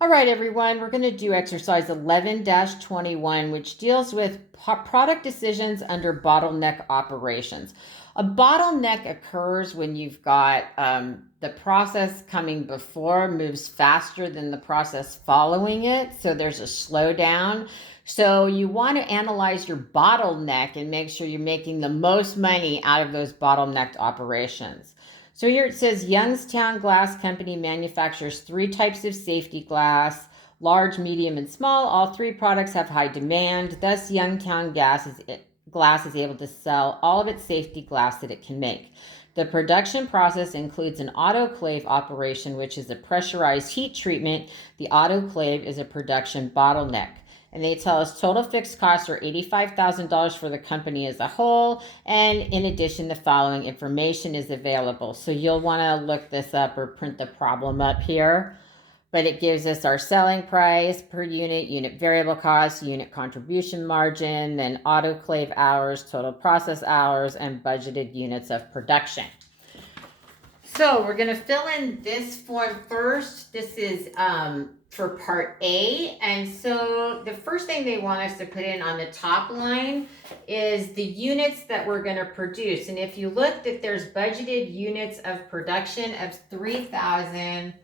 All right, everyone, we're going to do exercise 11-21, which deals with product decisions under bottleneck operations. A bottleneck occurs when you've got the process coming before moves faster than the process following it. So there's a slowdown. So you want to analyze your bottleneck and make sure you're making the most money out of those bottlenecked operations. So here it says Youngstown Glass Company manufactures three types of safety glass: large, medium, and small. All three products have high demand. Thus, Glass is able to sell all of its safety glass that it can make. The production process includes an autoclave operation, which is a pressurized heat treatment. The autoclave is a production bottleneck. And they tell us total fixed costs are $85,000 for the company as a whole. And in addition, the following information is available. So you'll want to look this up or print the problem up here. But it gives us our selling price per unit, unit variable cost, unit contribution margin, then autoclave hours, total process hours, and budgeted units of production. So we're going to fill in this form first. This is for part A. And so the first thing they want us to put in on the top line is the units that we're going to produce. And if you look, that there's budgeted units of production of 3,000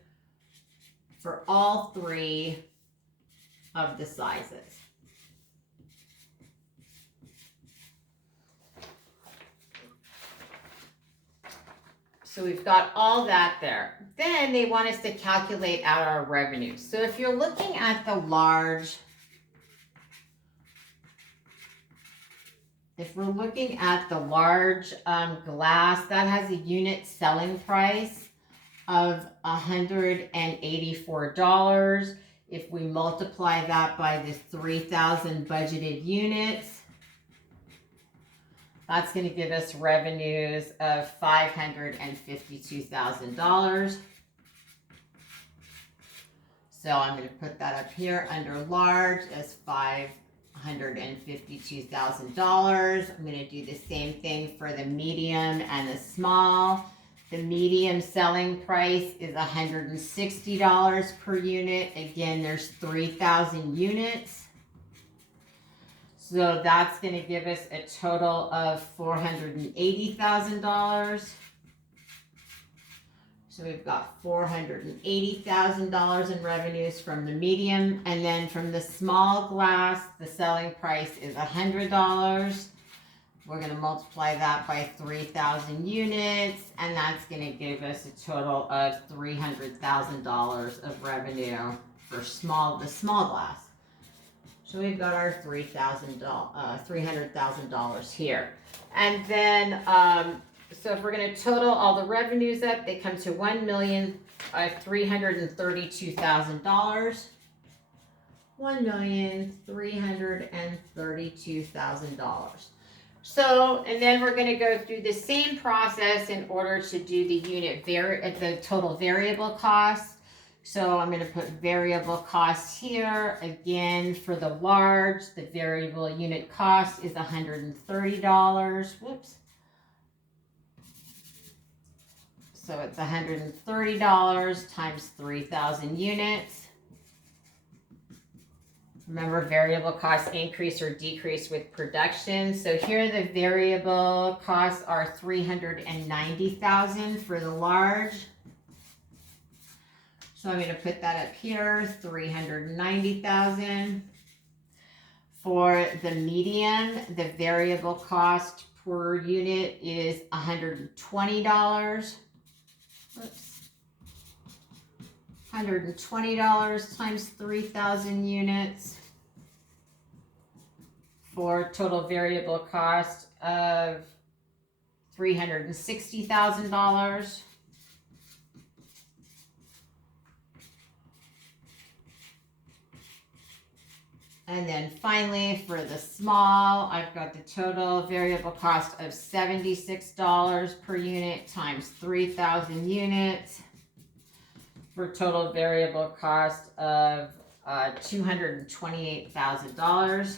for all three of the sizes. So we've got all that there. Then they want us to calculate out our revenue. So if you're looking at the large, glass, that has a unit selling price of $184. If we multiply that by the 3,000 budgeted units, that's going to give us revenues of $552,000. So I'm going to put that up here under large as $552,000. I'm going to do the same thing for the medium and the small. The medium selling price is $160 per unit. Again, there's 3,000 units. So that's going to give us a total of $480,000. So we've got $480,000 in revenues from the medium. And then from the small glass, the selling price is $100. We're going to multiply that by 3,000 units. And that's going to give us a total of $300,000 of revenue for the small glass. So we've got our $300,000 here. And then, so if we're going to total all the revenues up, they come to $1,332,000. $1,332,000. So, and then we're going to go through the same process in order to do the total variable cost. So I'm going to put variable costs here. Again, for the large, the variable unit cost is $130. Whoops. So it's $130 times 3,000 units. Remember, variable costs increase or decrease with production. So here the variable costs are $390,000 for the large. So I'm going to put that up here, $390,000. For the medium, the variable cost per unit is $120. Oops. $120 times 3,000 units for total variable cost of $360,000. And then finally, for the small, I've got the total variable cost of $76 per unit times 3,000 units for total variable cost of $228,000.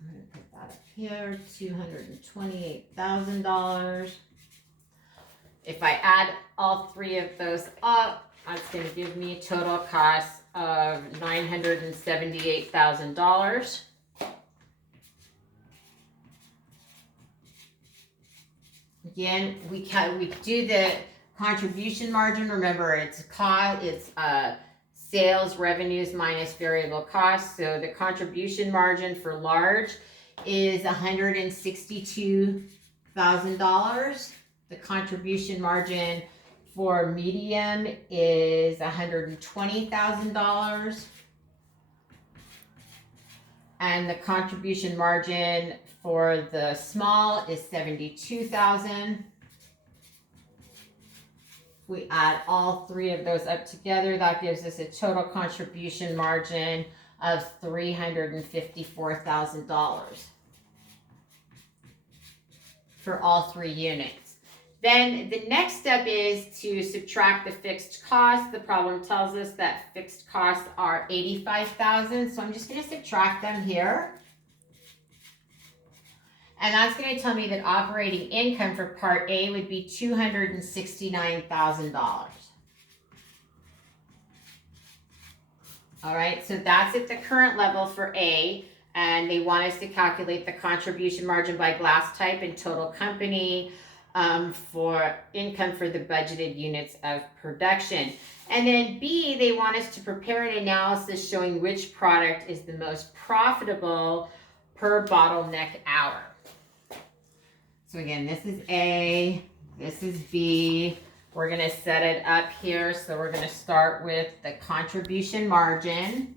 I'm going to put that up here, $228,000. If I add all three of those up, that's going to give me a total cost of $978,000. Again, we do the contribution margin. Remember, it's sales revenues minus variable costs. So the contribution margin for large is $162,000. The contribution margin for medium is $120,000. And the contribution margin for the small is $72,000. We add all three of those up together, that gives us a total contribution margin of $354,000 for all three units. Then the next step is to subtract the fixed costs. The problem tells us that fixed costs are $85,000, so I'm just going to subtract them here. And that's going to tell me that operating income for Part A would be $269,000. All right, so that's at the current level for A, and they want us to calculate the contribution margin by glass type and total company for income for the budgeted units of production. And then B, they want us to prepare an analysis showing which product is the most profitable per bottleneck hour. So again, this is A, this is B. We're going to set it up here. So we're going to start with the contribution margin.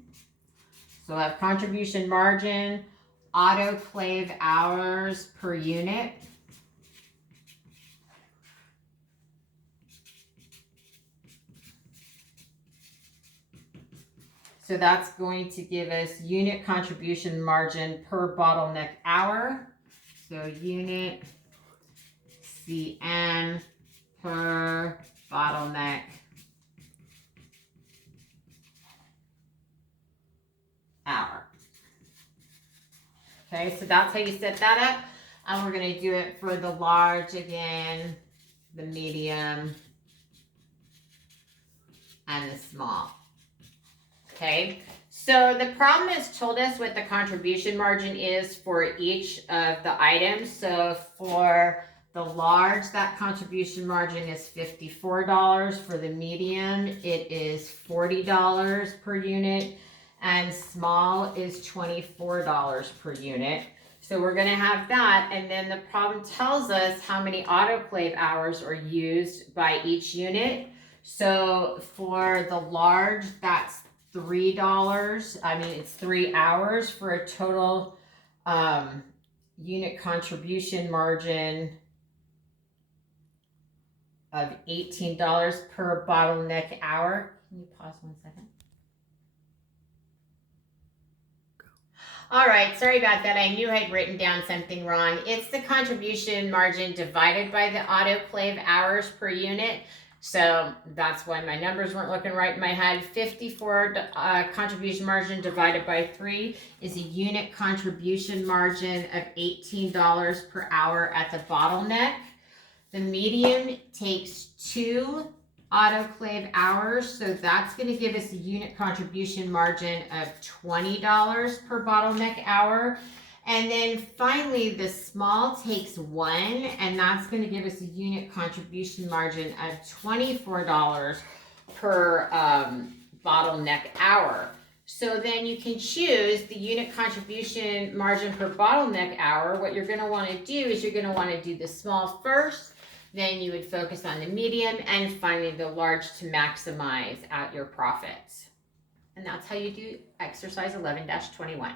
So I have contribution margin, autoclave hours per unit. So that's going to give us unit contribution margin per bottleneck hour. So unit CN per bottleneck hour. Okay, so that's how you set that up. And we're going to do it for the large again, the medium, and the small. Okay, so the problem has told us what the contribution margin is for each of the items. So for the large, that contribution margin is $54. For the medium, it is $40 per unit. And small is $24 per unit. So we're going to have that. And then the problem tells us how many autoclave hours are used by each unit. So for the large, that's $3. I mean, it's 3 hours for a total unit contribution margin of $18 per bottleneck hour. Can you pause 1 second? All right, sorry about that. I knew I'd written down something wrong. It's the contribution margin divided by the autoclave hours per unit. So that's why my numbers weren't looking right in my head. 54 contribution margin divided by 3 is a unit contribution margin of $18 per hour at the bottleneck. The medium takes 2 autoclave hours, so that's going to give us a unit contribution margin of $20 per bottleneck hour. And then finally, the small takes 1, and that's going to give us a unit contribution margin of $24 per bottleneck hour. So then you can choose the unit contribution margin per bottleneck hour. What you're going to want to do is you're going to want to do the small first, then you would focus on the medium, and finally the large to maximize out your profits. And that's how you do exercise 11-21.